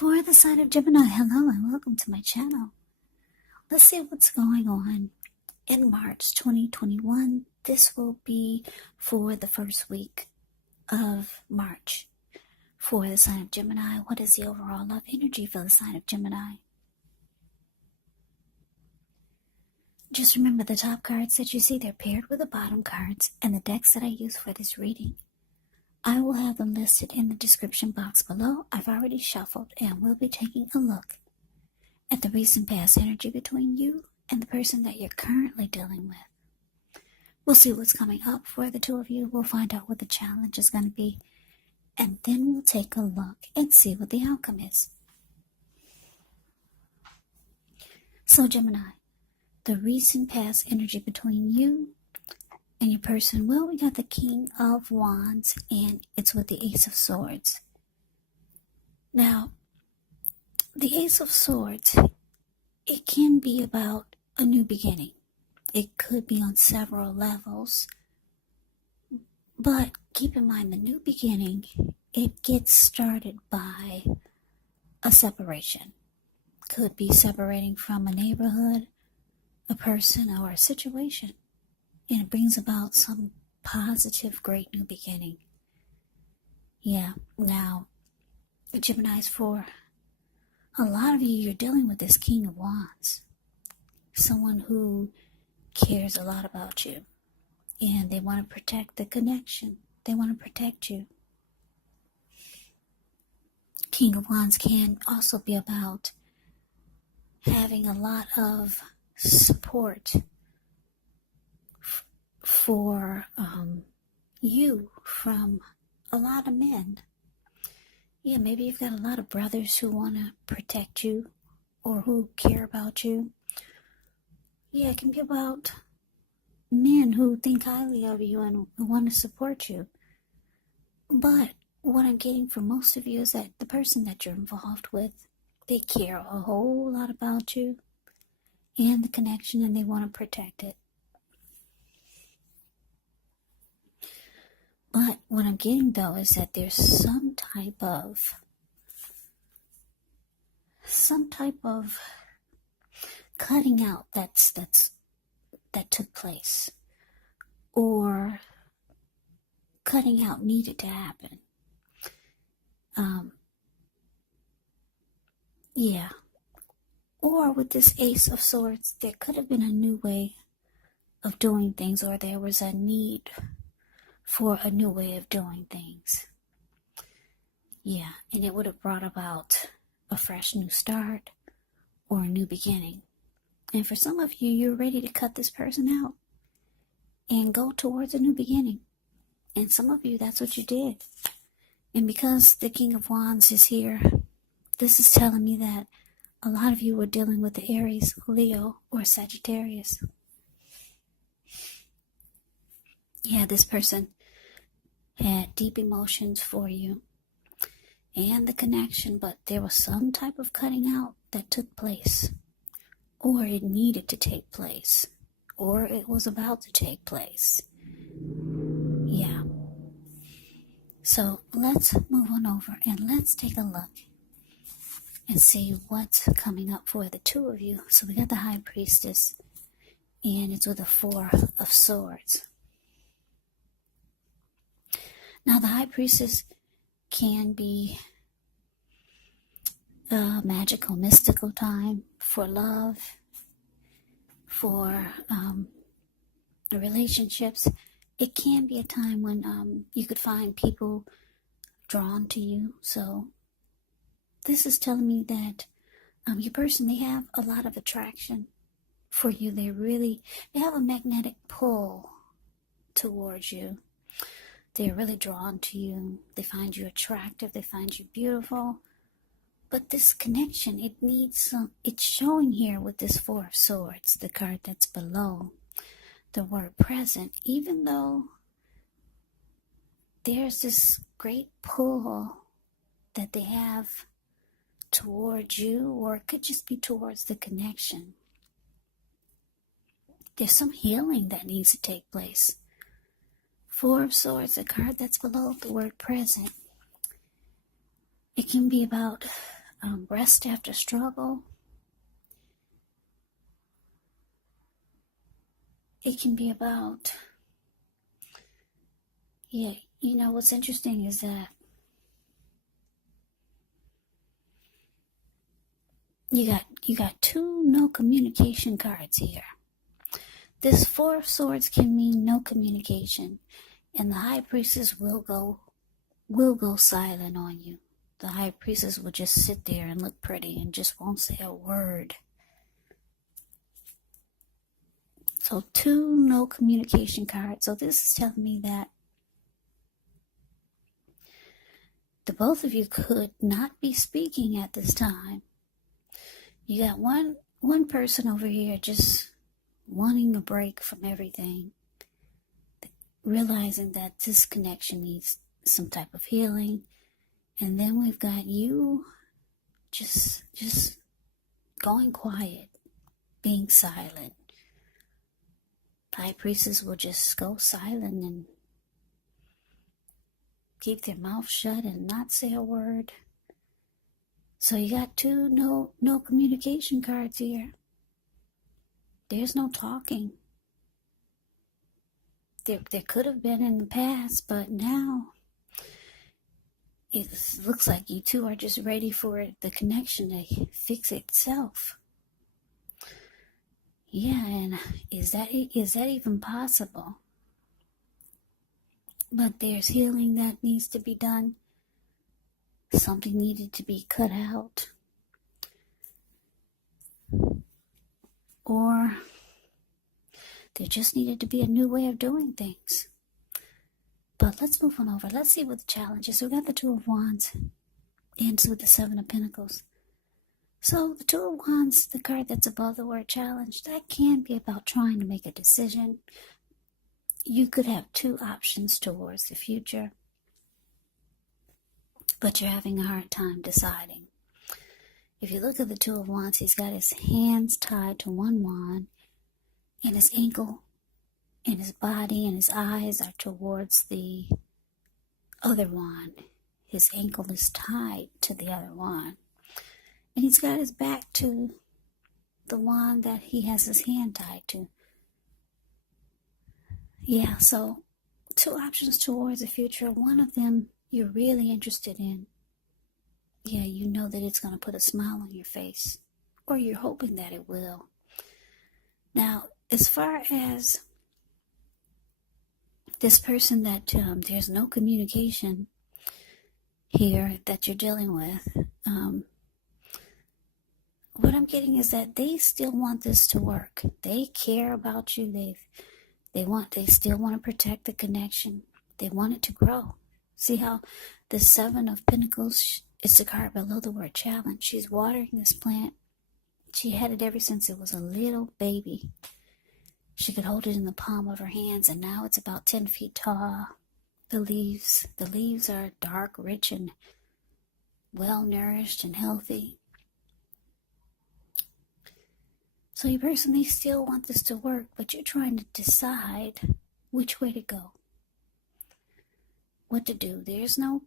For the sign of Gemini, hello and welcome to my channel. Let's see what's going on in March 2021. This will be for the first week of March. For the sign of Gemini, what is the overall love energy for the sign of Gemini? Just remember the top cards that you see, they're paired with the bottom cards and the decks that I use for this reading. I will have them listed in the description box below. I've already shuffled and we'll be taking a look at the recent past energy between you and the person that you're currently dealing with. We'll see what's coming up for the two of you. We'll find out what the challenge is going to be. And then we'll take a look and see what the outcome is. So Gemini, the recent past energy between you and your person, well, we got the King of Wands and it's with the Ace of Swords. Now, the Ace of Swords, it can be about a new beginning. It could be on several levels. But keep in mind, the new beginning, it gets started by a separation. Could be separating from a neighborhood, a person, or a situation. And it brings about some positive, great new beginning. Yeah, now, Gemini's, for a lot of you, you're dealing with this King of Wands. Someone who cares a lot about you. And they want to protect the connection. They want to protect you. King of Wands can also be about having a lot of support for you from a lot of men. Yeah, maybe you've got a lot of brothers who want to protect you or who care about you. Yeah, it can be about men who think highly of you and want to support you. But what I'm getting from most of you is that the person that you're involved with, they care a whole lot about you and the connection, and they want to protect it. But what I'm getting, though, is that there's some type of cutting out that took place, or cutting out needed to happen. Yeah. Or with this Ace of Swords, there could have been a new way of doing things, or there was a need for a new way of doing things. Yeah, and it would have brought about a fresh new start or a new beginning. And for some of you, you're ready to cut this person out and go towards a new beginning. And some of you, that's what you did. And because the King of Wands is here, this is telling me that a lot of you were dealing with the Aries, Leo, or Sagittarius. Yeah, this person had deep emotions for you and the connection, but there was some type of cutting out that took place, or it needed to take place, or it was about to take place. Yeah. So let's move on over and let's take a look and see what's coming up for the two of you. So we got the High Priestess, and it's with a Four of Swords. Now, the High Priestess can be a magical, mystical time for love, for the relationships. It can be a time when you could find people drawn to you. So this is telling me that your person, they have a lot of attraction for you. They have a magnetic pull towards you. They're really drawn to you. They find you attractive. They find you beautiful. But this connection, it's showing here with this Four of Swords, the card that's below the word present, even though there's this great pull that they have towards you, or it could just be towards the connection. There's some healing that needs to take place. Four of Swords, the card that's below the word present. It can be about rest after struggle. It can be about, what's interesting is that you got two no communication cards here. This Four of Swords can mean no communication, and the High Priestess will go silent on you. The High Priestess will just sit there and look pretty and just won't say a word. So two no communication cards. So this is telling me that the both of you could not be speaking at this time. You got one person over here just wanting a break from everything, realizing that this connection needs some type of healing. And then we've got you just going quiet, being silent. High Priestess will just go silent and keep their mouth shut and not say a word. So you got two no communication cards here. There's no talking. There could have been in the past, but now it looks like you two are just ready for the connection to fix itself. Yeah, and is that even possible? But there's healing that needs to be done. Something needed to be cut out. Or there just needed to be a new way of doing things. But let's move on over. Let's see what the challenge is. So we got the Two of Wands ends with the Seven of Pentacles. So the Two of Wands, the card that's above the word challenge, that can be about trying to make a decision. You could have two options towards the future, but you're having a hard time deciding. If you look at the Two of Wands, he's got his hands tied to one wand, and his ankle and his body and his eyes are towards the other wand. His ankle is tied to the other wand. And he's got his back to the wand that he has his hand tied to. Yeah, so two options towards the future. One of them you're really interested in. Yeah, you know that it's going to put a smile on your face. Or you're hoping that it will. Now, as far as this person that there's no communication here that you're dealing with, what I'm getting is that they still want this to work. They care about you. They still want to protect the connection. They want it to grow. See how the Seven of Pentacles, it's the card below the word challenge. She's watering this plant. She had it ever since it was a little baby. She could hold it in the palm of her hands, and now it's about 10 feet tall. The leaves are dark, rich, and well-nourished and healthy. So you personally still want this to work, but you're trying to decide which way to go. What to do. There's no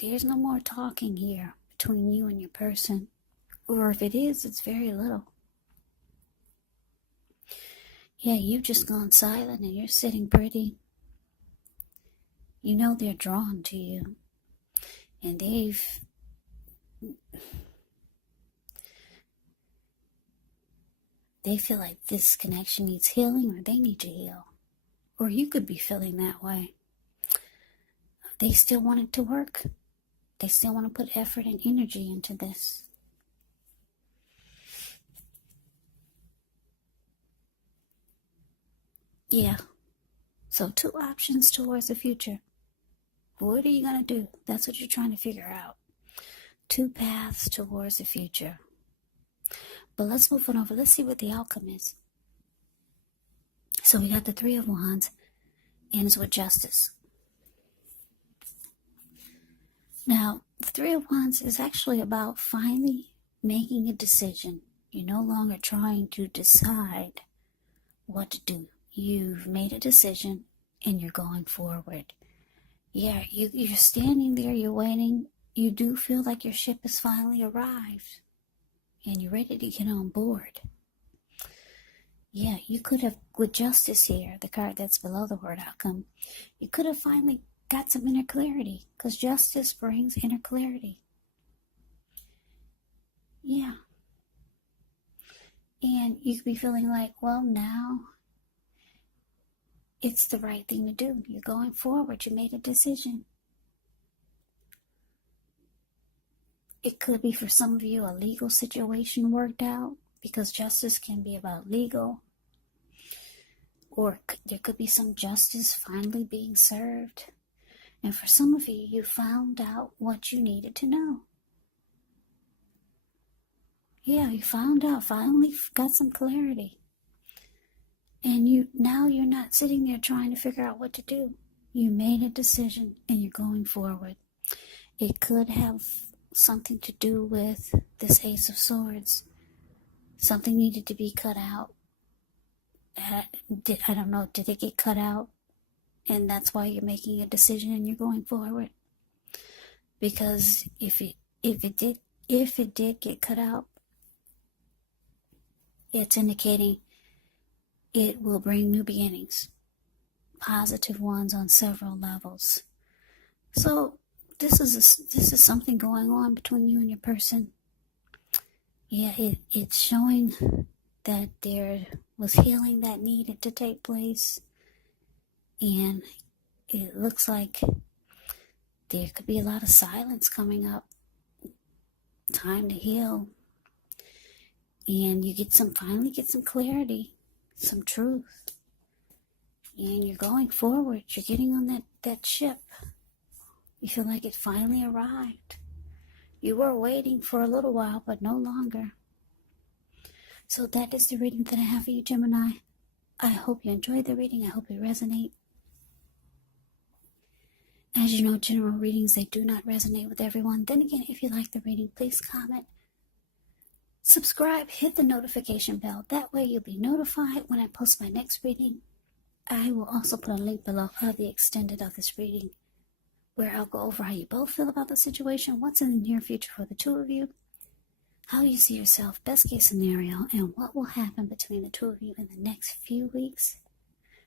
more talking here between you and your person. Or if it is, it's very little. Yeah, you've just gone silent and you're sitting pretty. You know they're drawn to you. And they feel like this connection needs healing, or they need to heal. Or you could be feeling that way. They still want it to work. They still want to put effort and energy into this. Yeah. So two options towards the future. What are you going to do? That's what you're trying to figure out. Two paths towards the future. But let's move on over. Let's see what the outcome is. So we got the Three of Wands, ends with Justice. Now, the Three of Wands is actually about finally making a decision. You're no longer trying to decide what to do. You've made a decision and you're going forward. Yeah, you're standing there, you're waiting, you do feel like your ship has finally arrived and you're ready to get on board. Yeah, you could have, with justice here, the card that's below the word outcome, you could have finally got some inner clarity, because justice brings inner clarity. Yeah. And you could be feeling like, well, now it's the right thing to do. You're going forward. You made a decision. It could be for some of you a legal situation worked out, because justice can be about legal. Or there could be some justice finally being served. And for some of you, you found out what you needed to know. Yeah, you found out, finally got some clarity. And now you're not sitting there trying to figure out what to do. You made a decision and you're going forward. It could have something to do with this Ace of Swords. Something needed to be cut out. I don't know, did it get cut out? And that's why you're making a decision and you're going forward. Because if it did get cut out, it's indicating it will bring new beginnings, positive ones on several levels. So this is something going on between you and your person. Yeah, it's showing that there was healing that needed to take place, and it looks like there could be a lot of silence coming up. Time to heal, and you finally get some clarity, some truth, and you're going forward. You're getting on that ship. You feel like it finally arrived. You were waiting for a little while, but no longer. So that is the reading that I have for you, Gemini. I hope you enjoyed the reading. I hope it resonates. As you know, general readings, they do not resonate with everyone. Then again, if you like the reading, please comment, subscribe, hit the notification bell. That way you'll be notified when I post my next reading. I will also put a link below of the extended of this reading, where I'll go over how you both feel about the situation, what's in the near future for the two of you, how you see yourself, best case scenario, and what will happen between the two of you in the next few weeks.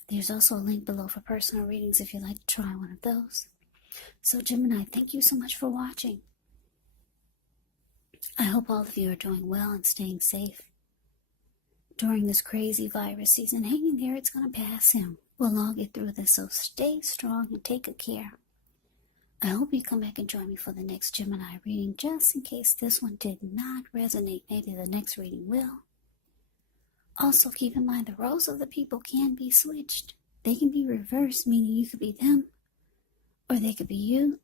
There's also a link below for personal readings if you'd like to try one of those. So Gemini, thank you so much for watching. I hope all of you are doing well and staying safe during this crazy virus season. Hang in there, it's going to pass and we'll all get through this. So stay strong and take good care. I hope you come back and join me for the next Gemini reading, just in case this one did not resonate. Maybe the next reading will. Also, keep in mind the roles of the people can be switched. They can be reversed, meaning you could be them, or they could be you.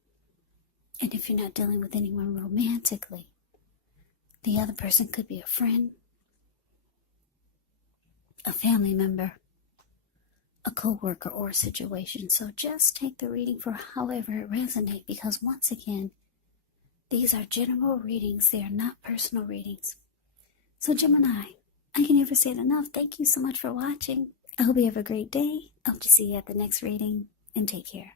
And if you're not dealing with anyone romantically, the other person could be a friend, a family member, a co-worker, or a situation. So just take the reading for however it resonates, because once again, these are general readings. They are not personal readings. So Gemini, I can never say it enough. Thank you so much for watching. I hope you have a great day. I hope to see you at the next reading, and take care.